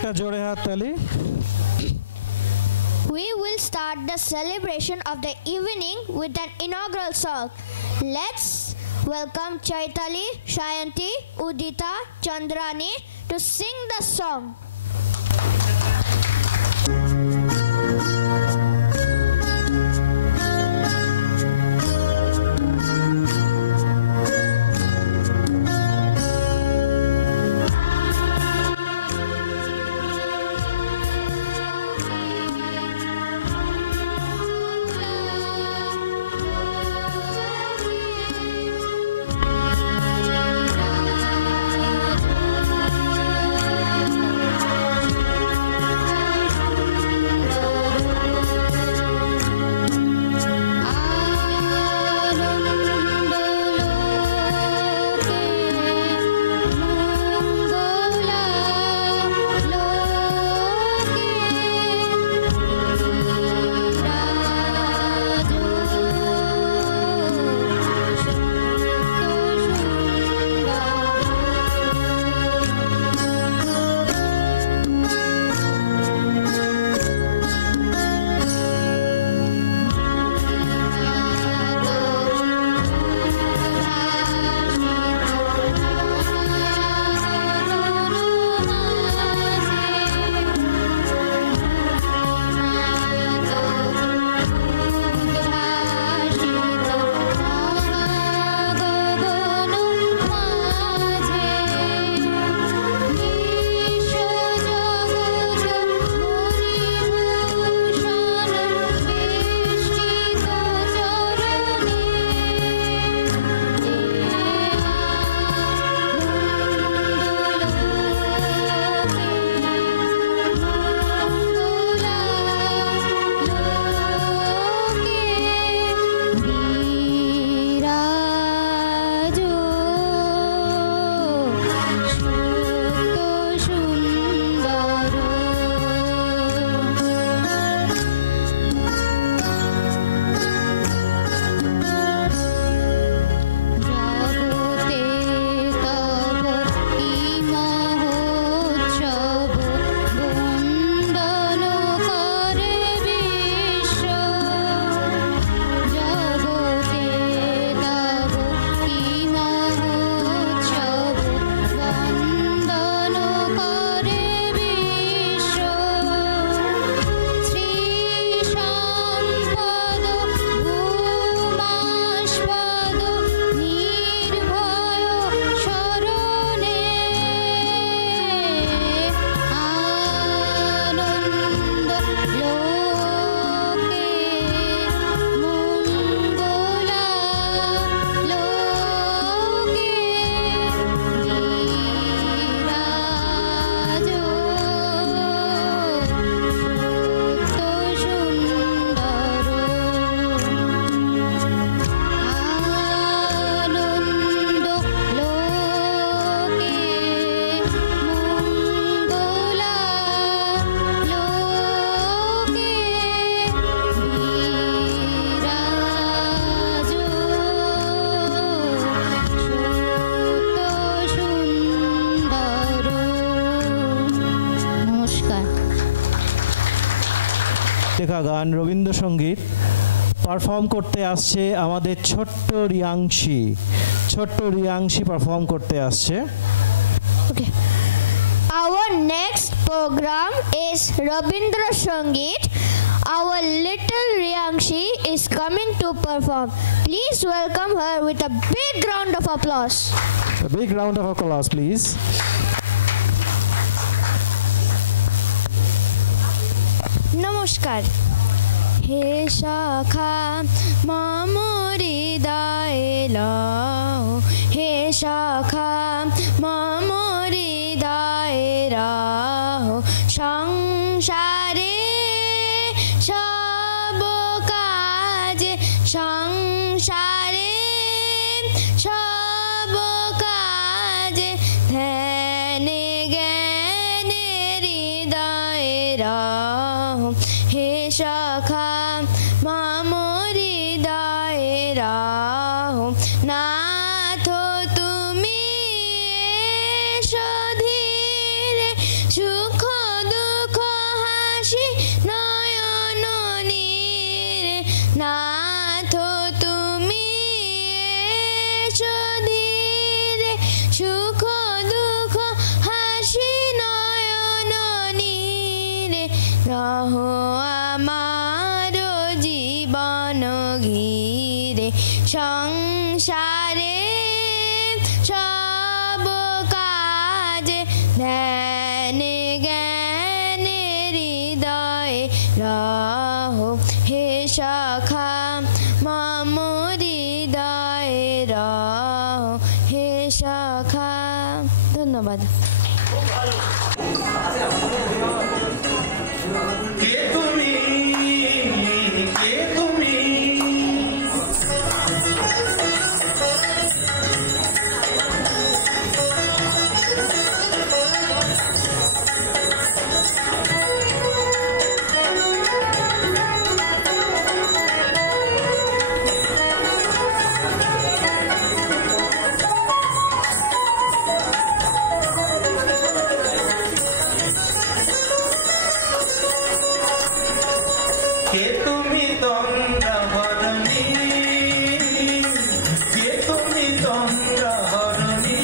একটা জোরে হাততালি। We will start the celebration of the evening with an inaugural song. Let's welcome Chaitali, Shayanti, Udita, Chandrani to sing the song. লেখা গান Rabindrasangeet perform করতে আসছে আমাদের ছোট্ট রিয়াংশী পারফর্ম করতে আসছে। Okay. Our next program is Rabindra Sangeet. Our little Riyangshi is coming to perform. Please welcome her with a big round of applause. A big round of applause, please. নমস্কার। হে শাখা মামরি দায়লাও, হে শাখা মামরি দায়রাও, সংসারে সব কাজে, সংসারে সব কাজে ধ্যানে জ্ঞানে হৃদয়রাও, হে শাখা মামরি দায়রাও, নাথ তুমি এসো ধীরে সুখ সুখ দুঃখ হাসি নয়ন নীরে রহ আমার জীবন ঘিরে সংসারে সব কাজে ধ্যানে জ্ঞানে হৃদয়ে রহ হে সখা মম হৃদয়ে রহ হে সখা। ধন্যবাদ। কে তুমি, কে তুমি, কে তুমি তন্দ্রাহরণী, কে তুমি তন্দ্রাহরণী,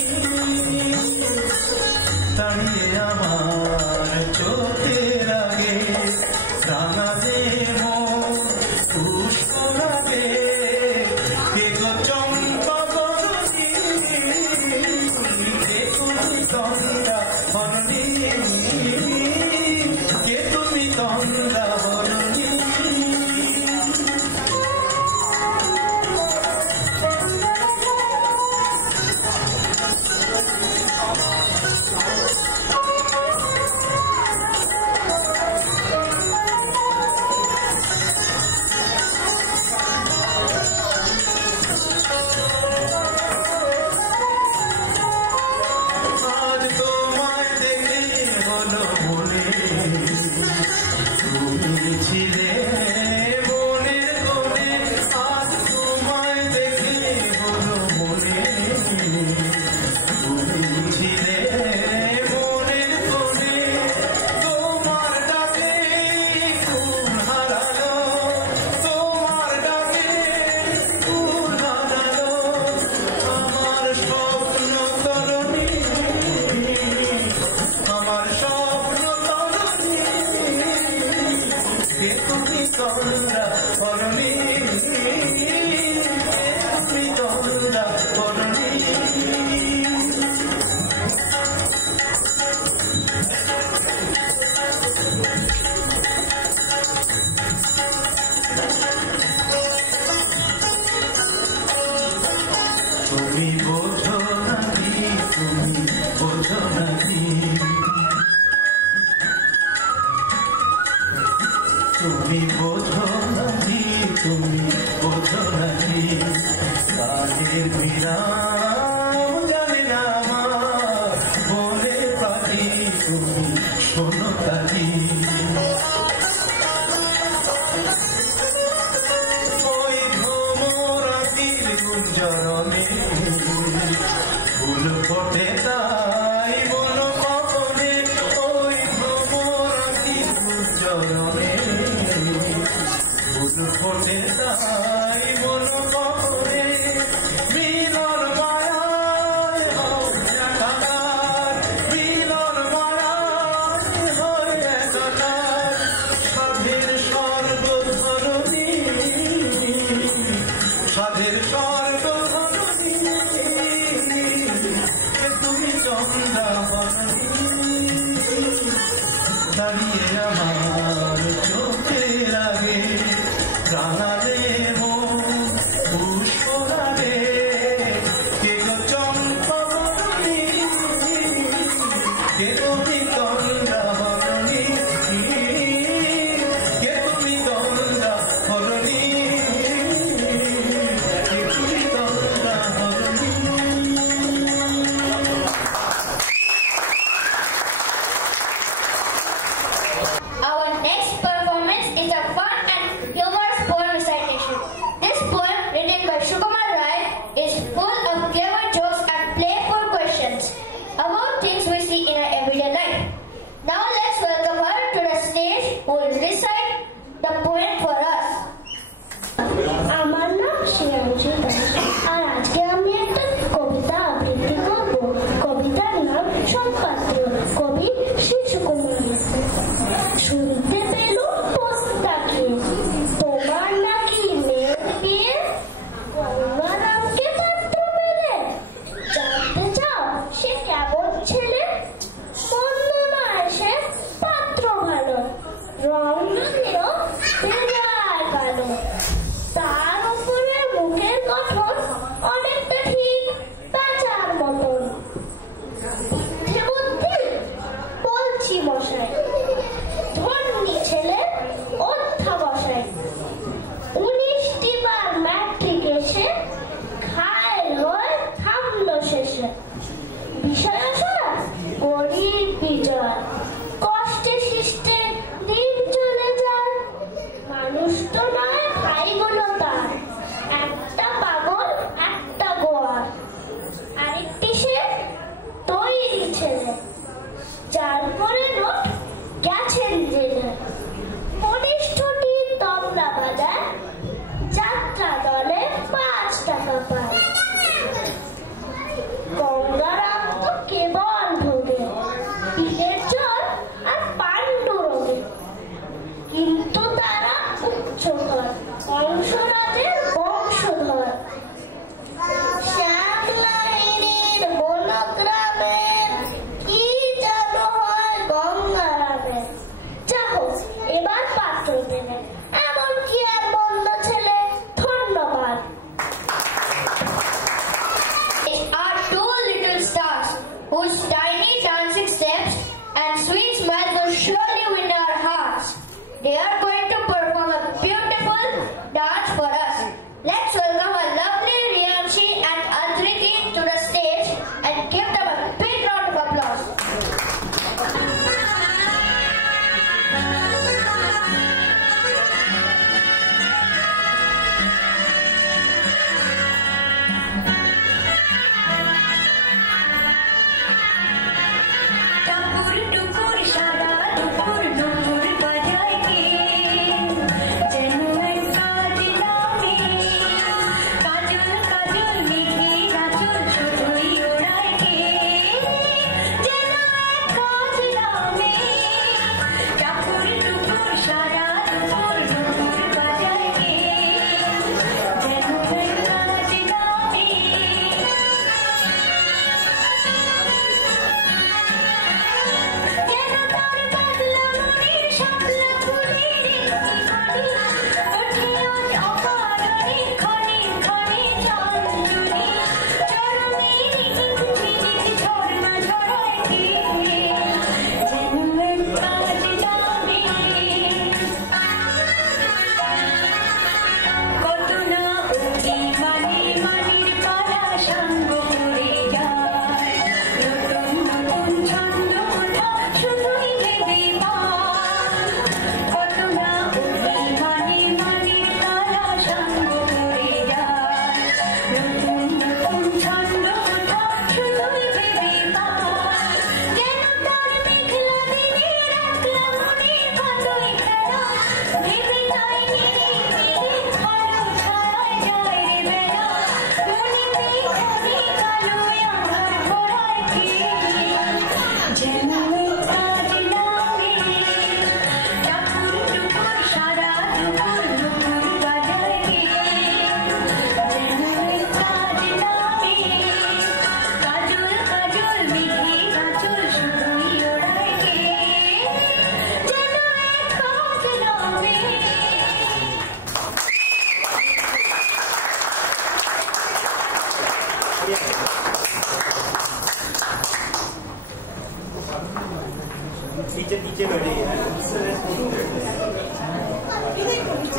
দাঁড়িয়ে আমার চোখের আগে রাঙালে মন পুষ্প লাগে, কে গো চম্পা বরণী, কে তুমি তন্দ্রাহরণী, কে তুমি তন্দ্রাহরণী। আজ তোমায় দেখে হলো মনে, তুমি ছিলে মনের কোণে, আজ তোমায় দেখে হলো মনে, তুমি ছিলে মনের কোণে, তোমার ডাকে ফুল হারালো, তোমার ডাকে ফুল হারালো, আমার স্বপ্ন তরণী, আমার স্বপ্ন তরণী, কে তুমি তন্দ্রাহরণী, কে তুমি তন্দ্রাহরণী। তুমি বোঝো নাকি, তুমি বোঝো নাকি, তুমি বোঝো নাকি, তুমি বোঝো নাকি, কাকের বিরাম জানে না আমার বলে পাখি, তুমি শোনো তাকি, ওই ভ্রমরাতির গুঞ্জরণে ফুল ফোটে তাই বলো কখনে, ওই ভ্রমরাতির গুঞ্জরণে ফুল ফোটে তাই বলো কখনে, মিলন মায়ায় হও একাকার, মিলন মায়ায় হয় একাকার, সাধের স্বর্গ ধরণী, সাধের স্বর্গ ধরণী,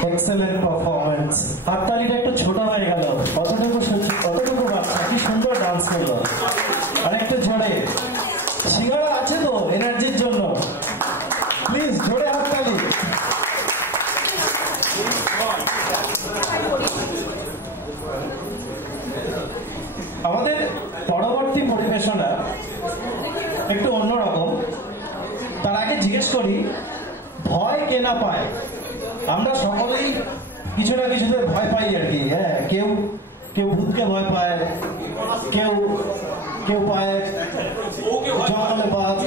এক্সেলেন্ট পারফরম্যান্স। হাততালিটা একটু ছোট হয়ে গেল, অতটুকু বাচ্চা কি সুন্দর ডান্স করলো। আরেকটু জোরে, সিঙ্গারা আছে তো এনার্জির জন্য, প্লিজ জোরে হাততালি। আমাদের পরবর্তী পরিবেশনা একটু অন্যরকম। তার আগে জিজ্ঞেস করি, ভয় কে না পায়? আমরা সকলেই কিছু না কিছুতে ভয় পাই আর কি। হ্যাঁ, কেউ কেউ ভূতকে ভয় পায়, কেউ কেউ পায় জঙ্গলে বাঘ,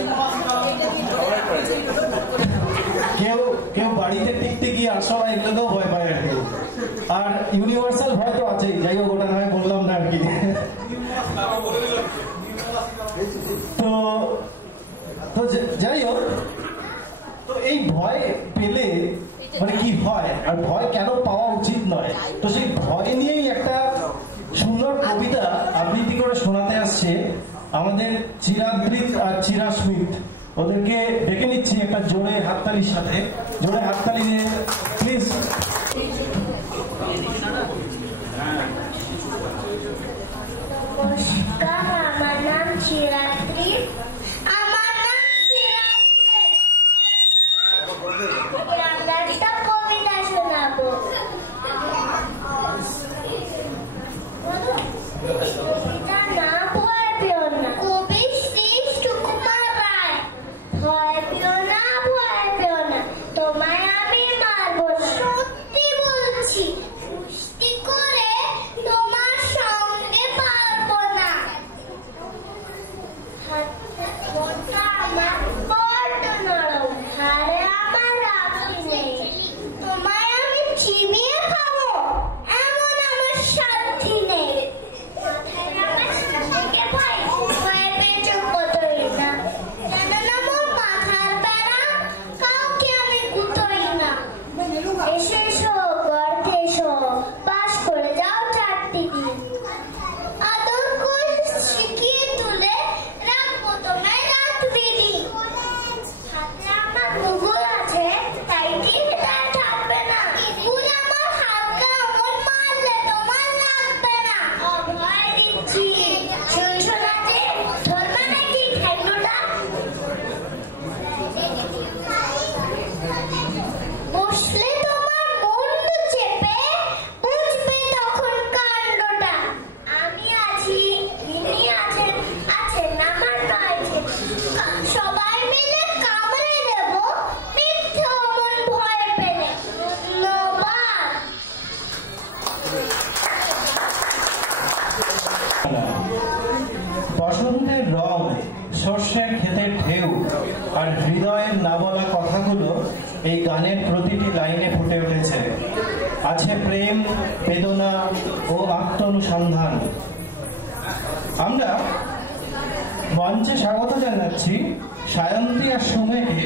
কেউ কেউ বাড়িতে টিকটিকি আরশোলা এগুলোকেও ভয় পায় আর কি। আর ইউনিভার্সাল ভয় তো আছেই, যাই হোক ওটা নয় বললাম না আর কি। তো যাই হোক, তো এই ভয় পেলে মানে কি হয় আর ভয় কেন পাওয়া উচিত নয়, তো সেই ভয় নিয়েই একটা সুন্দর কবিতা আবৃত্তি করে শোনাতে আসছে আমাদের চিরাদ্রিত আর চিরাস্মিত। ওদেরকে ডেকে নিচ্ছি একটা জোরে হাততালির সাথে, জোরে হাততালি দিয়ে প্লিজ। নমস্কার, আমার নাম চিরাদ্রিত। আমরা একটা কবিতা শোনাবো। না ভয় পেও না, কবি শ্রী সুকুমার রায়। ভয় পেও না, ভয় পেও না, তোমায় আমি মারবো, সত্যি বলছি। কুস্তি করে তোমার সঙ্গে পারবো না। মনটা আমার বড্ড নরম, হারে আমার রাখি নেই। তোমায় আমি চিবিয়ে খাবো, এমন আমার সাধ্যি নেই। মাথায় আমার থেকে ভাই ভয়ে পেয়েছে কতই না, কেননা মোর মাথার বেড়া কাউকে আমি গুতোই না। এসো এসো গর্তে এসো, পাশ করে যাও 4টি দিন। আদর করে শিখিয়ে তুলে রাখবো তোমায় রাত বিদিন। হাতে আমার মুগুর আছে, তাই কি হৃদয় থাকবে না। ফুল আমার হালকা অমন মারলে তোমার লাগবে না। অভয় দিচ্ছি, শুনছো না যে ধরবে নাকি ঠেঙ্গুটা? বসলে তোমার মুন্ডু চেপে বুঝবে তখন কাণ্ডটা। আমি আছি, ইনি আছেন, আছেন আমার রয়েছে। সবাই মিলে কামড়ে দেব মিথ্যে অমন ভয় পেলে। ধন্যবাদ। বসন্তের রং, সর্ষের ক্ষেতের ঢেউ আর হৃদয়ের না বলা কথাগুলো এই গানের প্রতিটি লাইনে ফুটে উঠেছে। আছে প্রেম, বেদনা ও আত্মানুসন্ধান। আমরা মঞ্চে স্বাগত জানাচ্ছি সায়ন্তী আর সুমেকে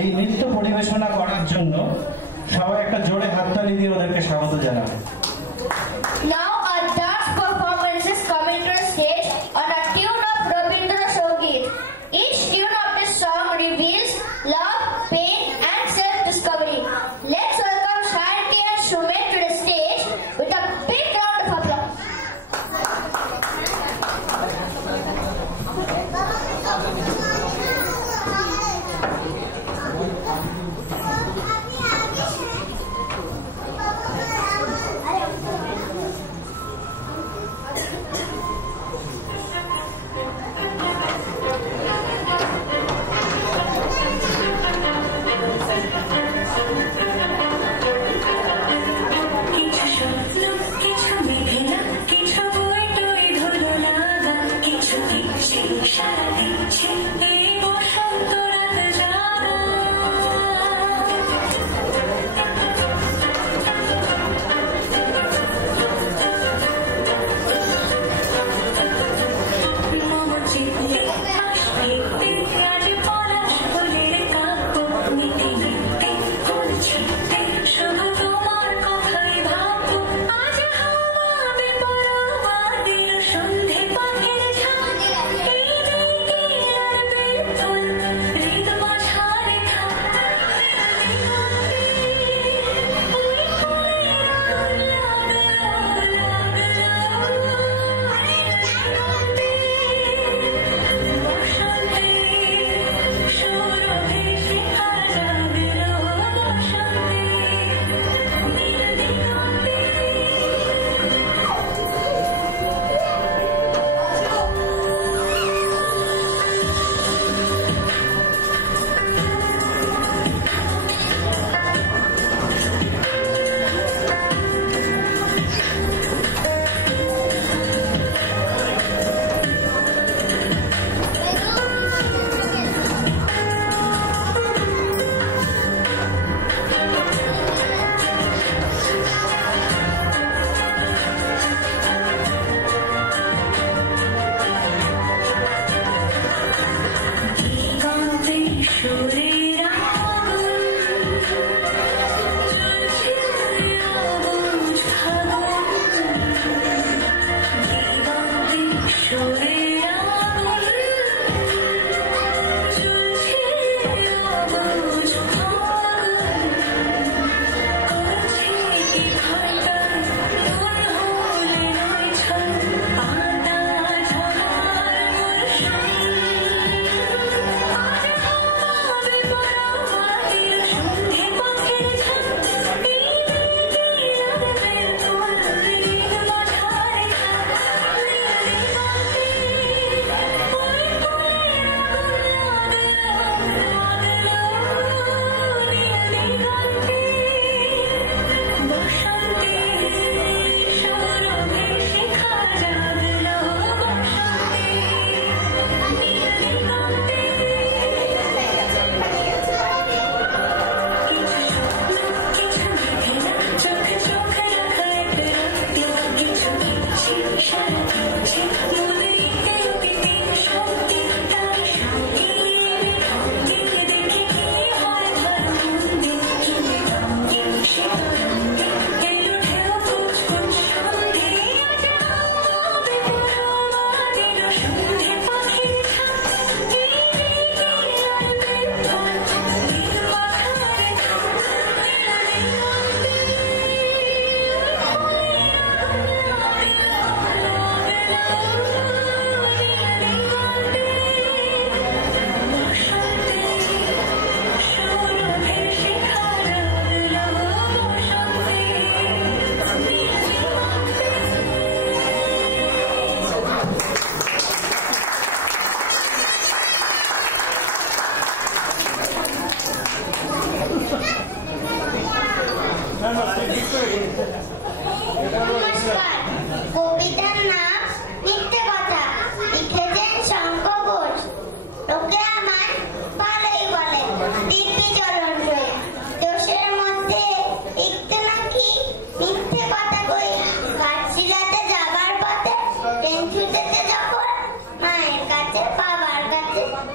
এই নৃত্য পরিবেশনা করার জন্য। সবাই একটা জোরে হাততালি দিয়ে ওদেরকে স্বাগত জানাবে। Now a dance performance is coming to the stage on a tune of Rabindra Sangeet. Each tune of this song reveals love, pain and self-discovery. Let's welcome Sayanti and Sumet to the stage with a big round of applause.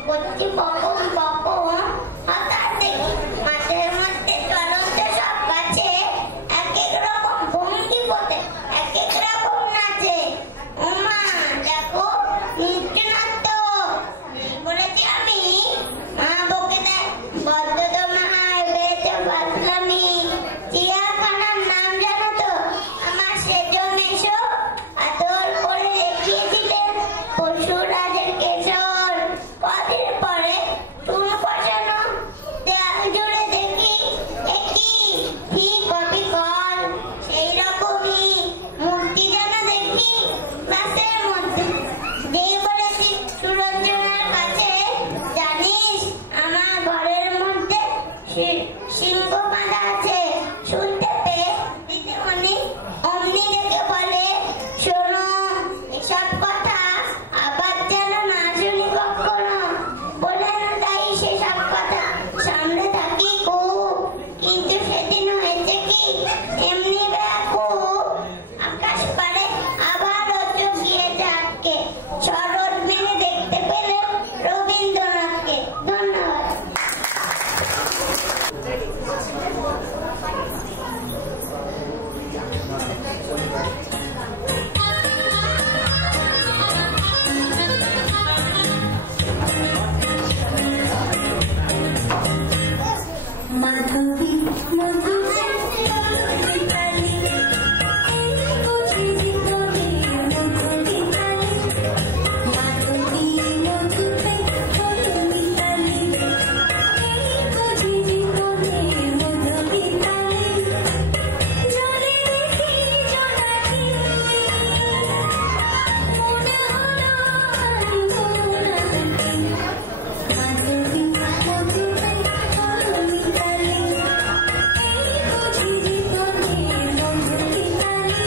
করছি বকম বকম, হঠাৎ দেখি মাঠের মধ্যে চলন্ত সব গাছে এক এক রকম ভঙ্গি পথে এক এক রকম নাচে। ওমা দেখো নৃত্যনাট্য বলেছি আমি, মা বকে দেয় বদ্ধ তোমায় বেঁচে বাঁচলামি। চিড়িয়াখানার নাম জানো তো আমার সেজো মেশো, আদর করে দেখিয়েছিলেন পশুরাজের কেশর। কদিন পরে চুল বসানো দেয়াল জুড়ে দেখি একই ঠিক কপি কল, সেই রকমই মূর্তি যেন দেখি ক্লাসের মধ্যে। যেই বলেছি সুরঞ্জনার কাছে, জানিস আমার ঘরের মধ্যে সিংহ বাঁধা আছে। শুনতে পেয়ে দিদিমণি অমনি ডেকে বলে, শোনো এসব কথা আবার যেন না শুনি কখনো। বলে না তাই সেসব কথা সামনে থাকি খুব, কিন্তু সেদিন হয়েছে কি এমনি ব্যাকুব। আকাশ পারে আবার চোখ গিয়েছে আটকে, শরৎ মেনে দেখতে পেলেন রবীন্দ্রনাথকে। ধন্যবাদ। মাধবী মধুরে মধুরি তালি, এই বুঝি জীবনের মধুরি তালি। মাধবী মধুরে মধুরি তালি, এই বুঝি জীবনের মধুরি তালি। জলে দেখি জোনাকি, মনে হলো আমি মোনাকি। মাধবী মধুরে মধুরি তালি, এই বুঝি জীবনের মধুরি তালি।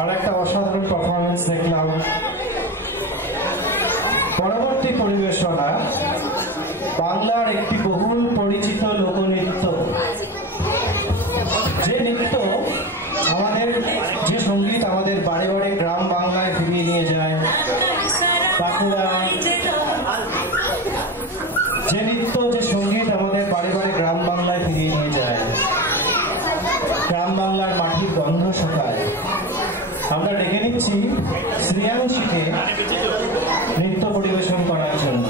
আর একটা অসাধারণ পারফরমেন্স দেখলাম। পরবর্তী পরিবেশনা বাংলার একটি বহুল পরিচিত লোকনৃত্য, যে নৃত্য আমাদের যে সঙ্গীত আমাদের বাড়ি বাড়ি গ্রাম বাংলায় ফিরিয়ে নিয়ে যায়। বাঁকুড়া যে নৃত্য যে সঙ্গীত আমাদের বাড়ি বাড়ি গ্রাম বাংলায় ফিরিয়ে নিয়ে যায়, গ্রাম বাংলার মাটির গন্ধ শোকায়। আমরা ডেকে নিচ্ছি শ্রেয়াংশীকে নৃত্য পরিবেশন করার জন্য।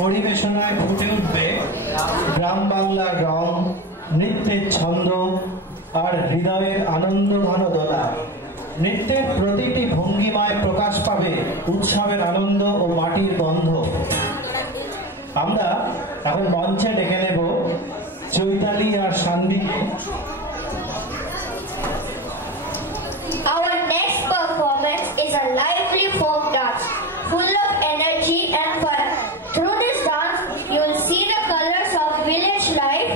পরিবেশনায় ফুটে উঠবে গ্রাম বাংলার রং, নৃত্যের ছন্দ আর হৃদয়ের আনন্দ ঘন দোলা। নৃত্যের প্রতিটি ভঙ্গিমায় প্রকাশ পাবে উৎসবের আনন্দ ও মাটির গন্ধ। আমরা এখন মঞ্চে ডেকে নেব চৈতালি আর সান্বিকে। Our next performance is a lively folk dance, full of energy and fun. Through this dance, you will see the colors of village life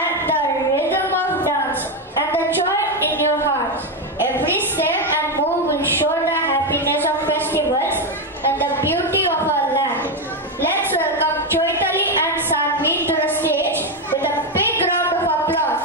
and the rhythm of dance and the joy in your heart. Every step and move will show the happiness of festivals and the beauty of our land. Let's welcome Choitali and Sanvi to the stage with a big round of applause.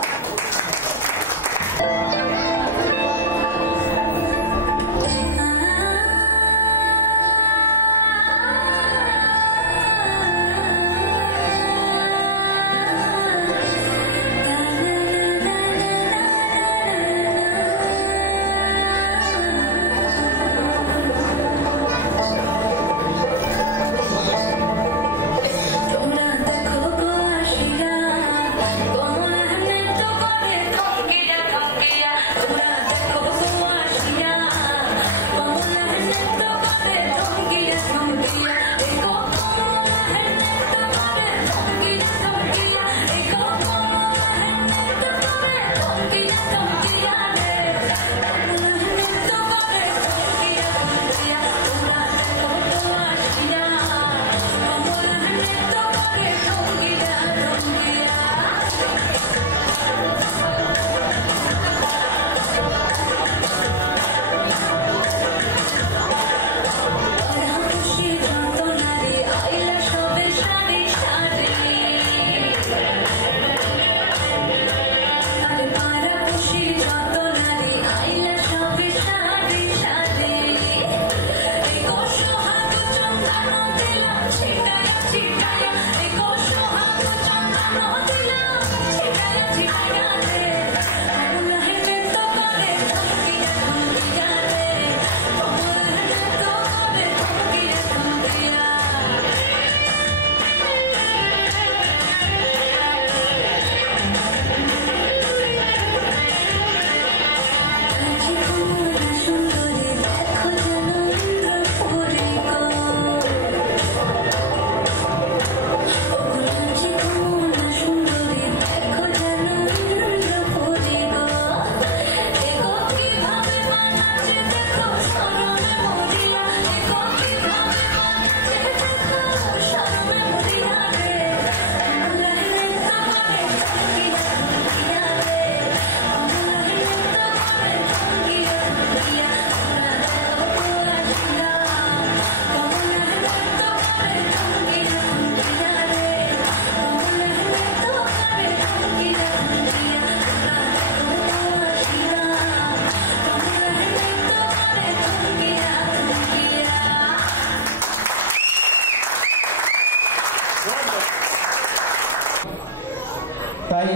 তাই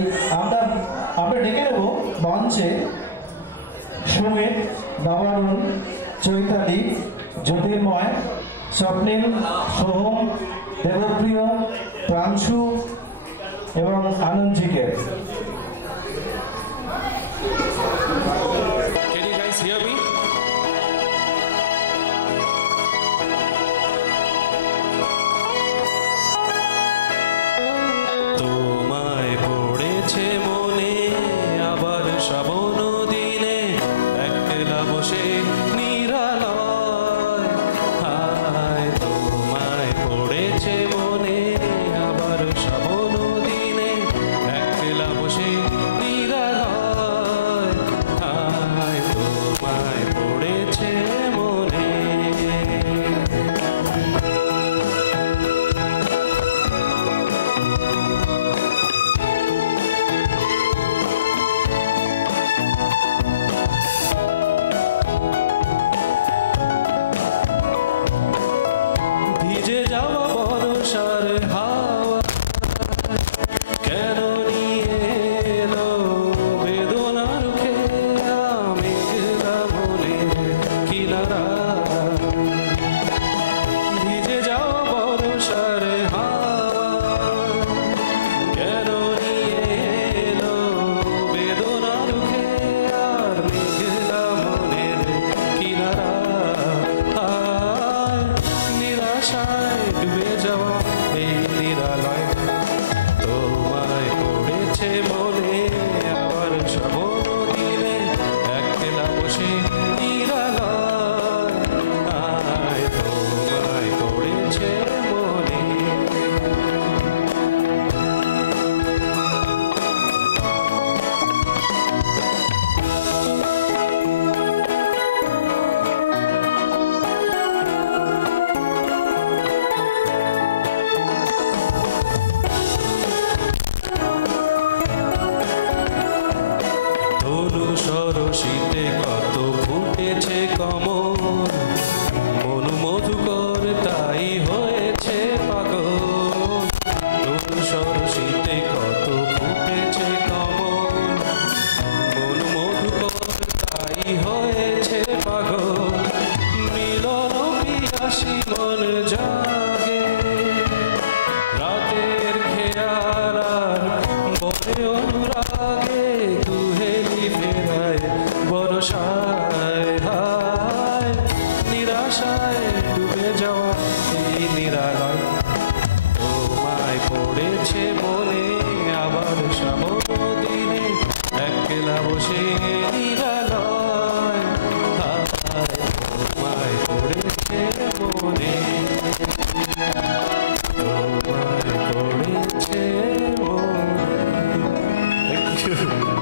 আমরা ডেকে নেব মঞ্চে সুমিত, নবারুণ, চৈতালি, জ্যোতির্ময়, স্বপ্নিল, সোহম, দেবপ্রিয়, প্রাংশু এবং আনন্দজিকে। Can you guys hear me? তোমায় পড়েছে মনে আবার শ্রাবণ দিনে একলা বসে নিরালয়। হায় তোমায় পড়েছে মনে আবার শ্রাবণ দিনে একলা বসে নিরাশায় ডুবে যাওয়া এই নিরালয় তোমায় পড়েছে মনে আবার শ্রাবণ দিনে একলা বসে নিরালয় আয় তোমায় পড়েছে মনে ধনু সরসিতে কত ফুটেছে কমল মনু মধুকর তাই হয়েছে পাগল ধনু সরসিতে কত ফুটেছে কমল মনু মধুকর তাই হয়েছে পাগল মিলন পিয়াসী মন জাগে রাতের খেয়াল আর বনে অনুরাগে দুহেলি ফেরায় বরসায় হায় নিরাশায় ডুবে যাওয়া এই নিরালয় তোমায় পড়েছে মনে আবার শ্রাবণ দিনে একলা বসে নিরালয় হায় তোমায় পড়েছে মনে তোমায় পড়েছে মনে Thank you.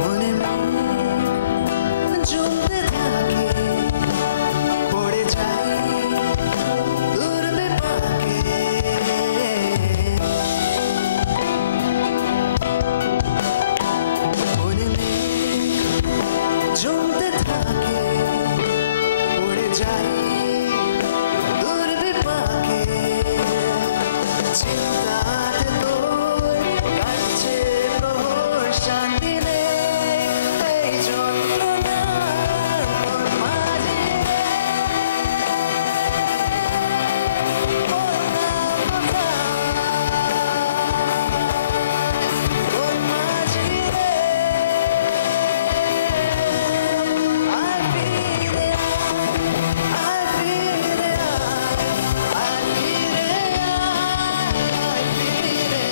মনে জমতে থাকে পড়ে যাই দূরবে পাকে মনে জমতে থাকে পড়ে যাই দূরবে পাকে চিন্তাতে তোর কাটছে প্রহর শান্তি নেই এই যন্ত্রণার মন মাঝে মন মাঝে আয় ফিরে আয় ফিরে আয় ফিরে আয় ফিরে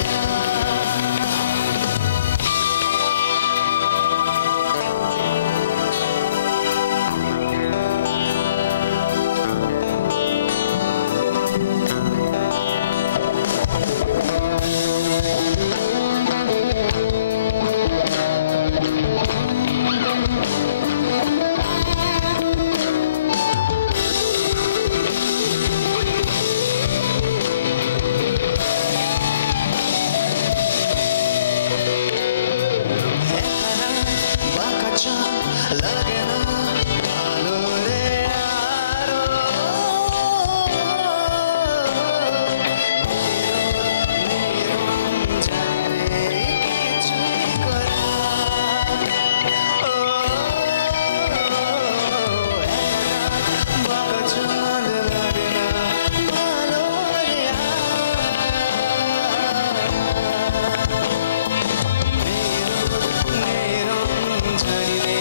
বাঁকা চাঁদ লাগে না আলো রে আরো নিরঞ্জনে কিছুই করা বাঁকা চাঁদ লাগে না আলো রে নিরঞ্জনে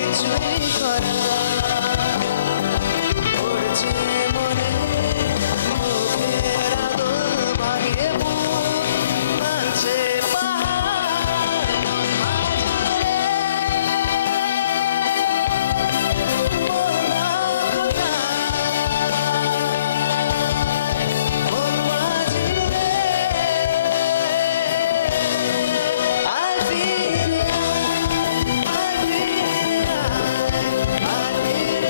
কিছুই করা পড়ছে মনে মুখের আদল ভাঙে বুক মানছে পাহাড় মাঝে বলা মন মাঝে আয় ফিরে আয় ফিরে আয় ফিরে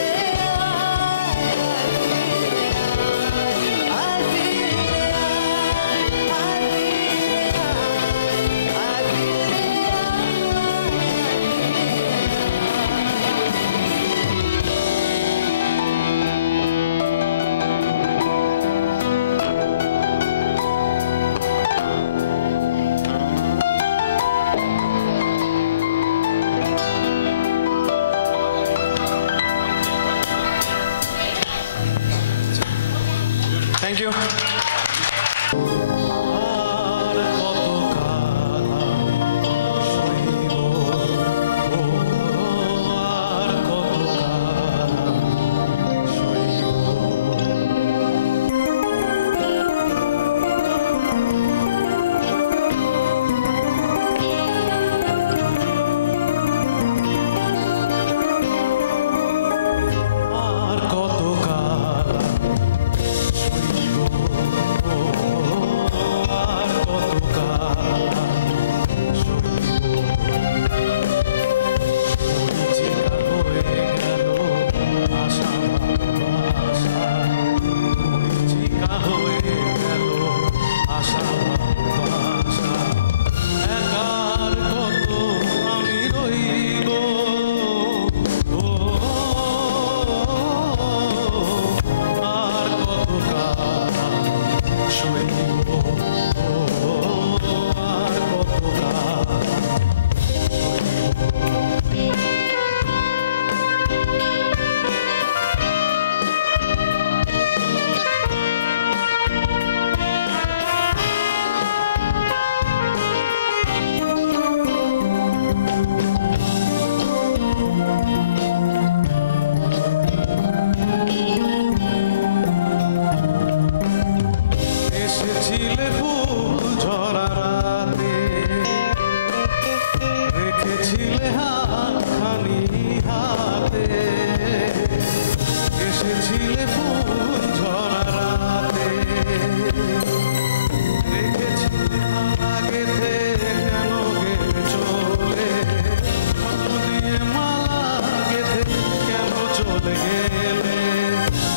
চলে গেলে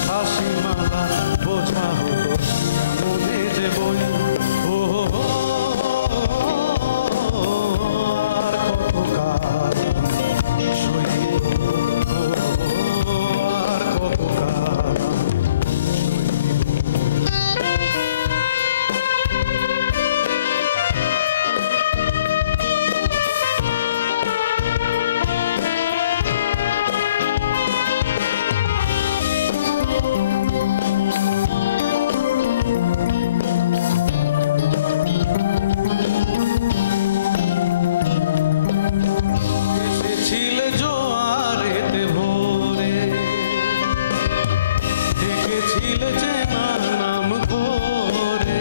হাসি মালা বোঝা হতো মনে যে বই ও আর কত কাল সইব আর কত কাল এসেছিলে জোয়ারেতে ভোরে ডেকেছিলে চেনার নাম করে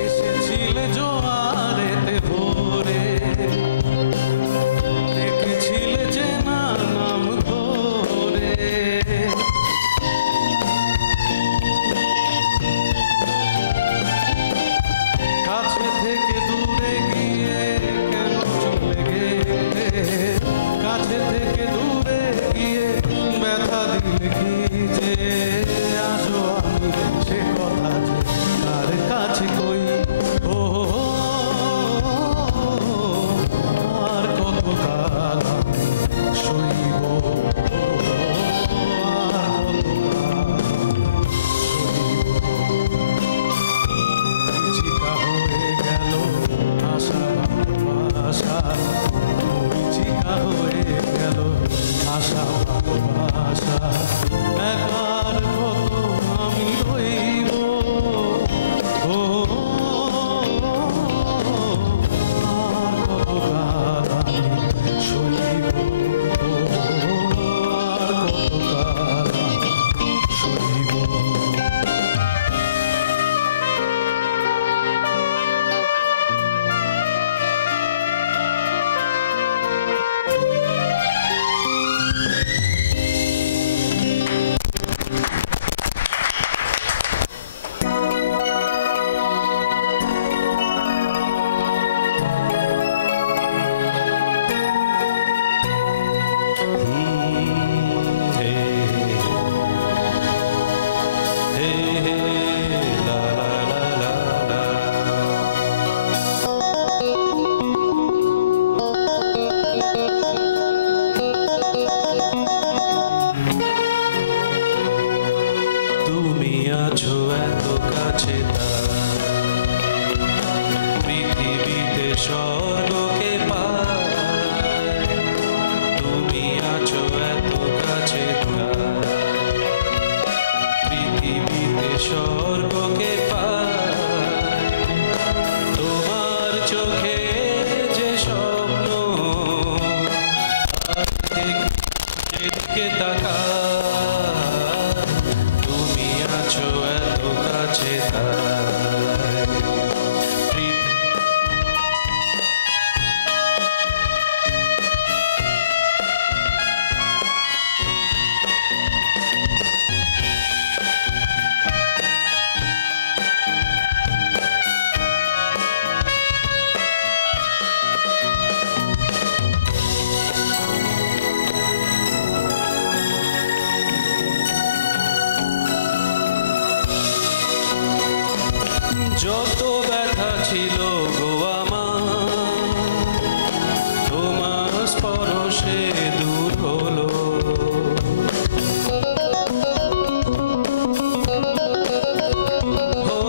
এসেছিলে জোয়ারেতে ভোরে ডেকেছিলে চেনার নাম করে কাছে থেকে দূরে গিয়ে কেন চলে গেলে কাছে থেকে দূরে গিয়ে ব্যথা দিলে কি যে আজও আমি সে কথা যে তার কাছে কই ও আর কত কাল আমি সইব আর কত কাল চিকা হয়ে গেল আশা ভালোবাসা চিকা হয়ে গেল আশা ভালোবাসা একার কত আমি রইব ও আর কত কাল আমি সইব আর কত কাল আমি সইব তুমি আছো এত কাছে পৃথিবীতে স্বর্গকে পায় তুমি আছো এত কাছে পৃথিবীতে স্বর্গকে পায় তোমার চোখে যে স্বপ্ন আর সেদিকে তাকায় তুমি আছো এত কাছে যত ব্যথা ছিল গো আমার তোমার স্পর্শে দূর হলো ও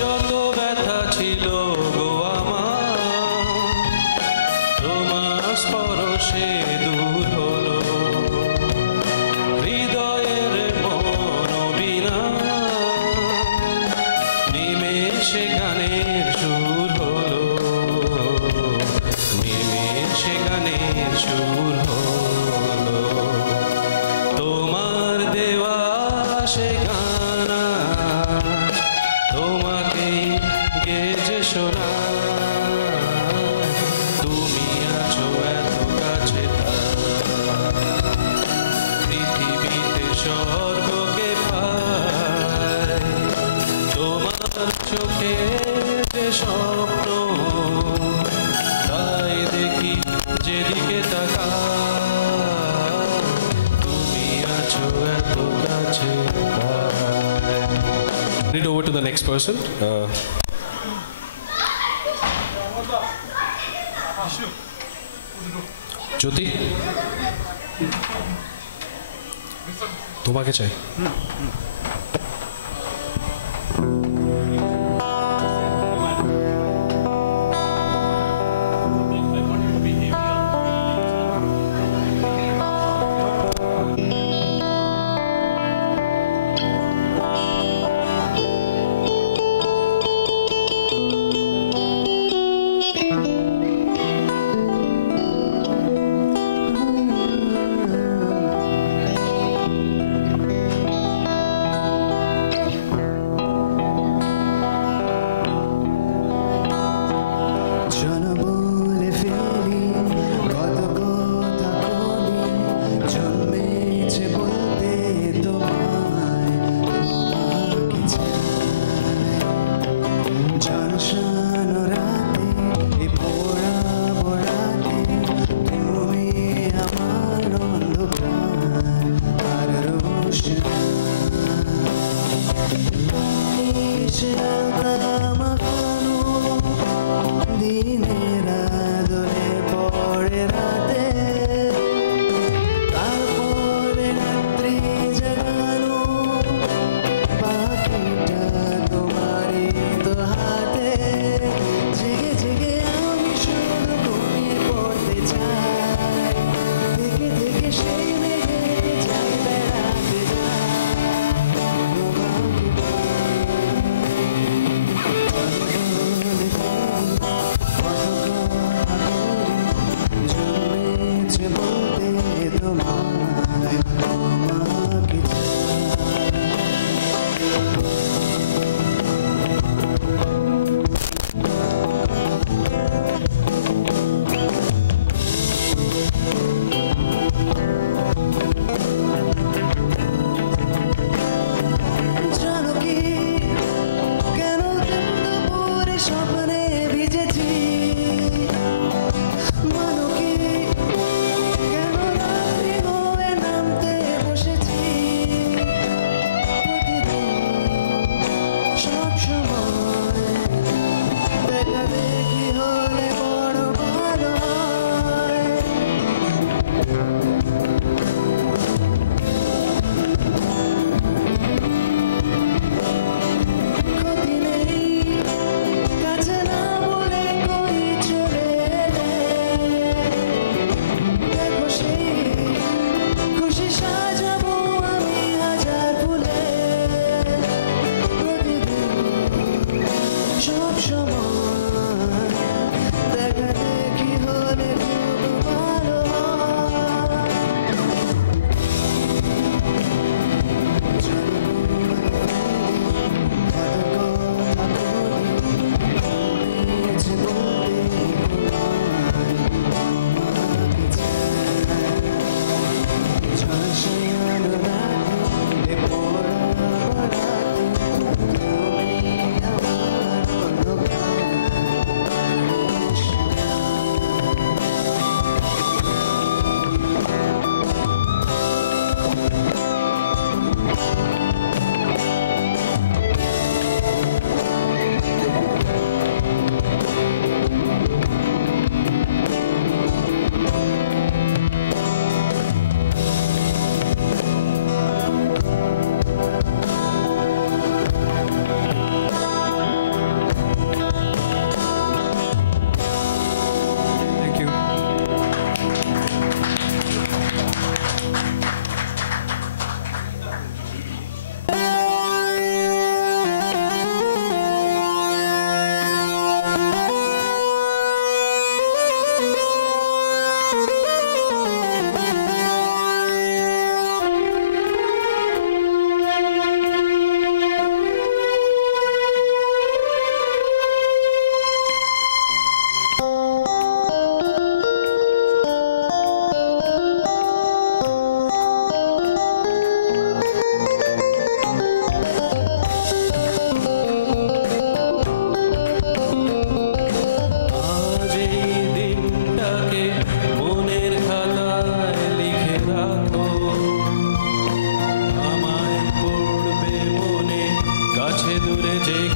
যত ব্যথা ছিল গো আমার তোমার স্পর্শে দূর হলো হৃদয়ের মনোবিনা নিমেষে গানের সুর হলো নিমেষে গানের সুর হলো তোমার দেওয়া সে গান তোমাকে গেজে শোনা তুমি আছো এত কাছে পৃথিবীতে স্বর্গকে পায় it over to the next person. Jyoti, তোমাকে চাই।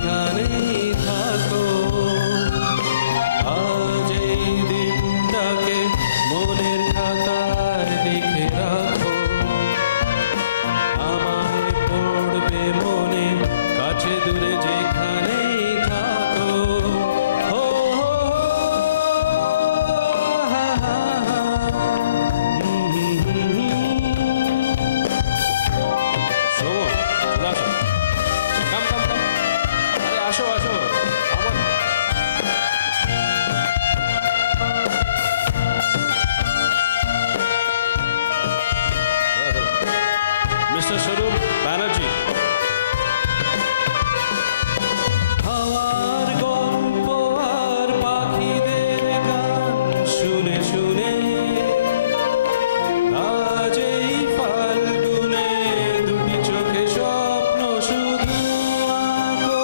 যেখানেই থাকো আজ এই দিনটাকে মনের খাতায় লিখে রাখো আমায় পড়বে মনে কাছে দূরে যেখানেই থাকো হো হো হা হা হা শোনো চলে আসো কাম কাম কাম আরে আসো আসো আমার মিস্টার স্বরূপ ব্যানার্জি হাওয়ার গল্প আর পাখিদের গান শুনে শুনে আজ এই ফাল্গুনে দুটি চোখে স্বপ্ন শুধু আঁকো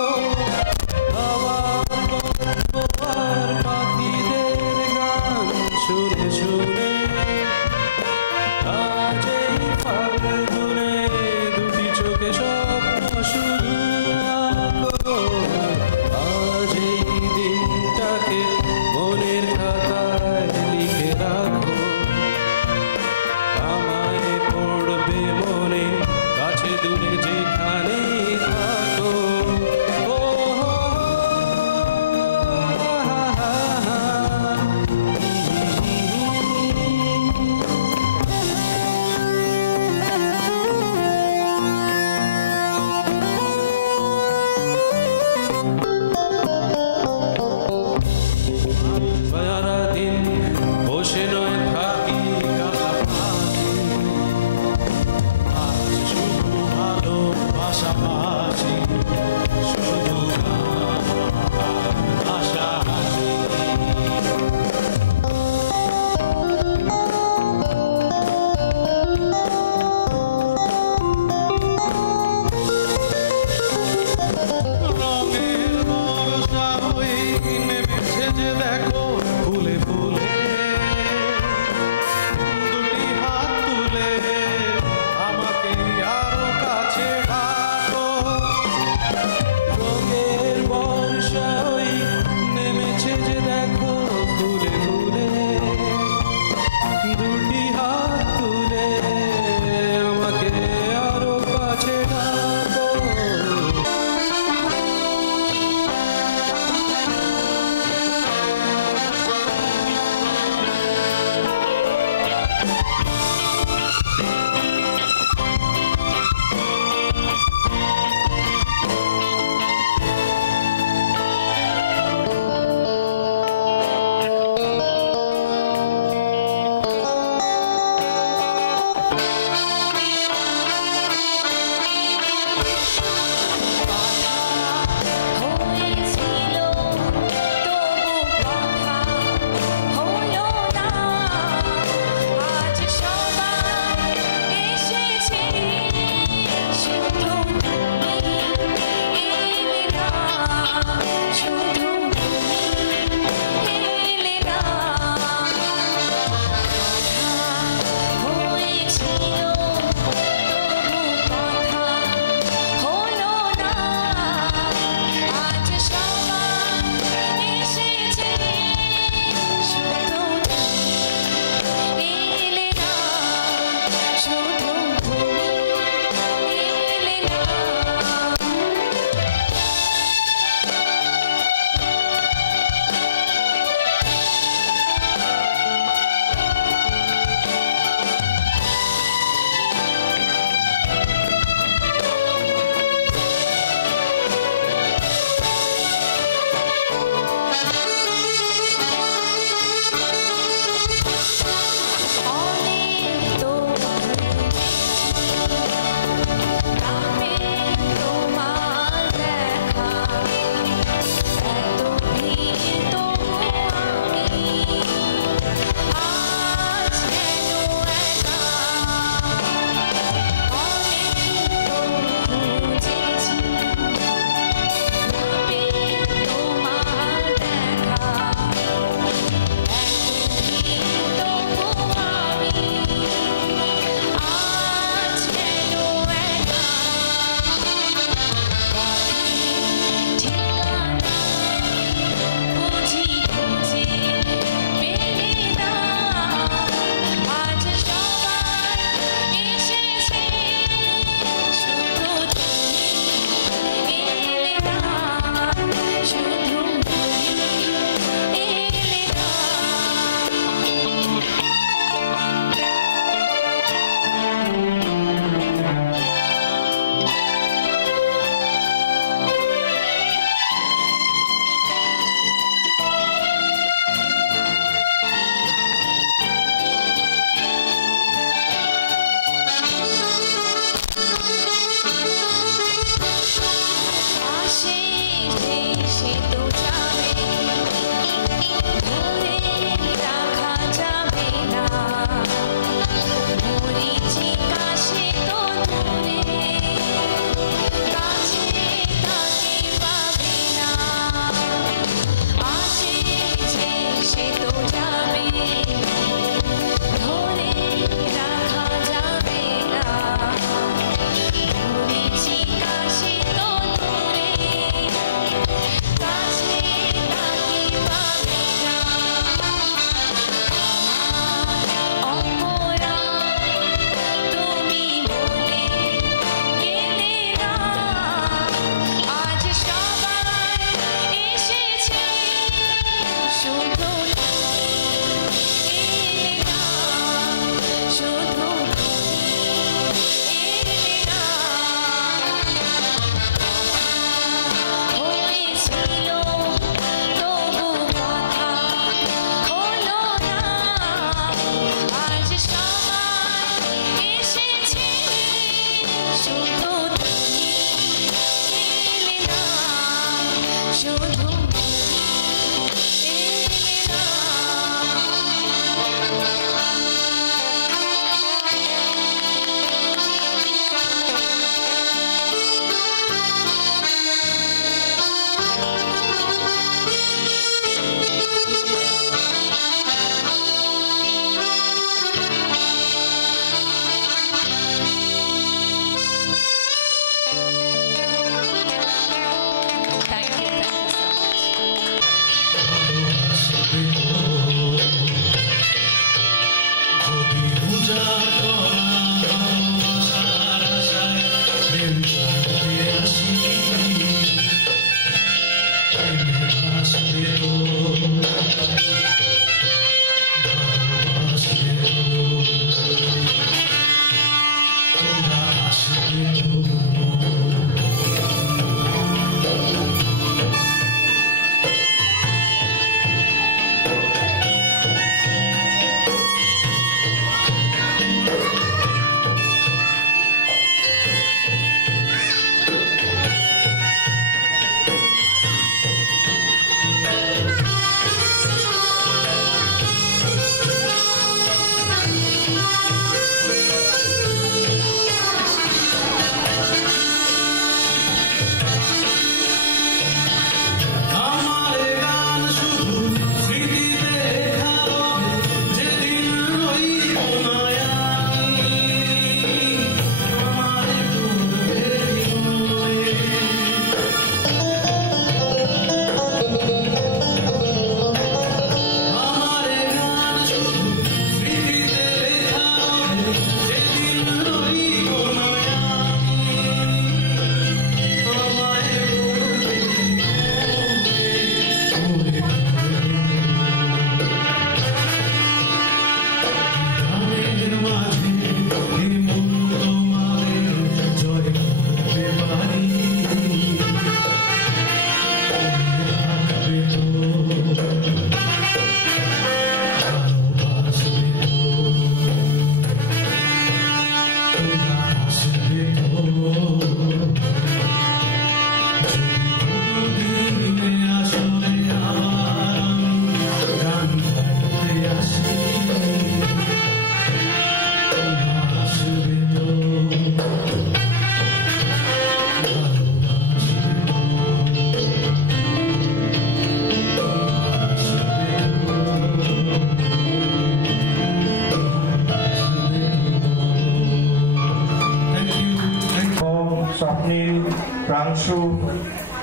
আশু,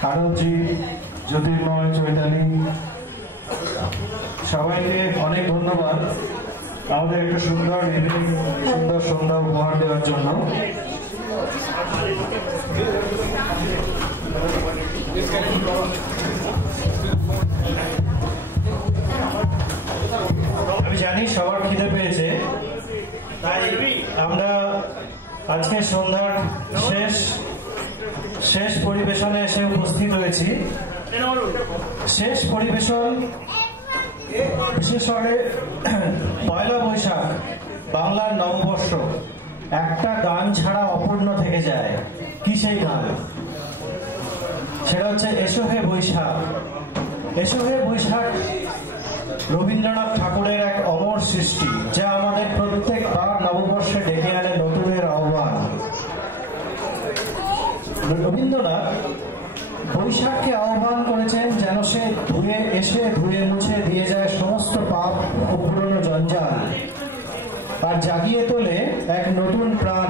আরবজি, জ্যোতির্ময়, চৈতালি, সবাইকে অনেক ধন্যবাদ আমাদের একটা সুন্দর ইভিনিং, সুন্দর সন্ধ্যা উপহার দেওয়ার জন্য। আমি জানি সবার খিদে পেয়েছে, তাই আমরা আজকে সন্ধ্যার শেষ পরিবেশনে এসে উপস্থিত হয়েছি। শেষ পরিবেশন বিশেষ করে পয়লা বৈশাখ, বাংলার নববর্ষ, একটা গান ছাড়া অপূর্ণ থেকে যায়। কি সেই গান? সেটা হচ্ছে এসো হে বৈশাখ। এসো হে বৈশাখ রবীন্দ্রনাথ ঠাকুরের এক অমর সৃষ্টি, যা আমাদের প্রত্যেকবার নববর্ষে ডেকে আনে নতুনের আহ্বান। রবীন্দ্রনাথ বৈশাখকে আহ্বান করেছেন যেন সে ধুয়ে মুছে দিয়ে যায় সমস্ত পাপ ও পুরনো জঞ্জাল, আর জাগিয়ে তোলে এক নতুন প্রাণ,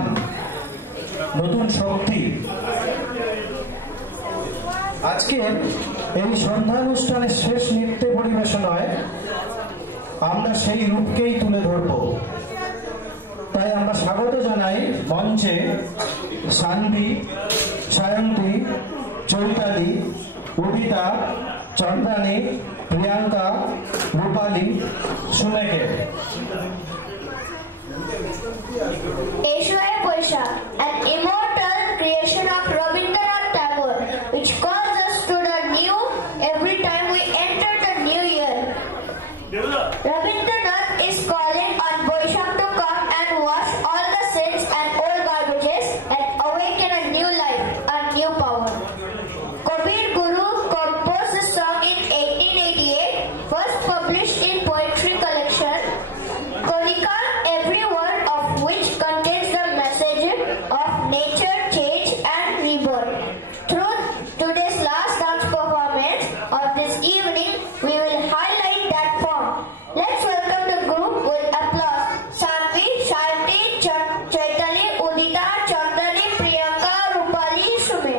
নতুন শক্তি। আজকের এই সন্ধ্যানুষ্ঠানের শেষ নৃত্য পরিবেশনায় আমরা সেই রূপকেই তুলে ধরব। তাই আমরা স্বাগত জানাই মঞ্চে সানভি, সায়ন্তী, চৈতালি, উদিতা, চন্দ্রানী, প্রিয়াঙ্কা, রূপালী, সুমেকে। Esho He Boishakh, an immortal creation of Rabindranath Tagore, which calls us to the new every time we enter the new year. Rabindranath is calling on Boishakh to come and wash all the sins and old garbages and awaken a new life, a new power. Kabir Guru composed this song in 1888, first published in poetry collection Konika, every word of which contains the message of nature, change and rebirth. Through today's last dance performance of this evening, we will highlight that form. Let's welcome the group with applause. Sanvi, Shanti, Chaitali, Udita, Chandani, Priyanka, Rupali, Shume.